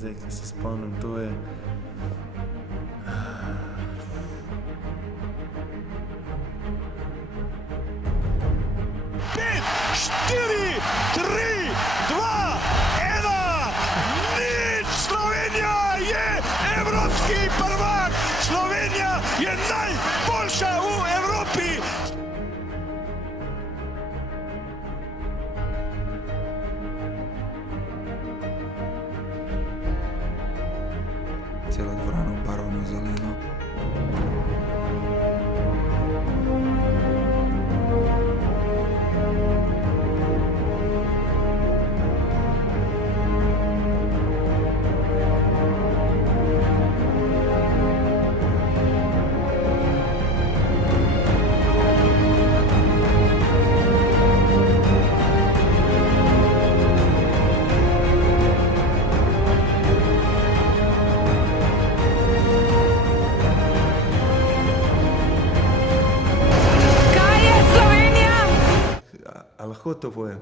zdaj, ki se spomnim, to je... Pet, 4, 3, 2, 1, nič! Slovenija je evropski prvak! Slovenija je najboljša v Evropi! Cela dvorana obarvana zeleno. A lahko to povem?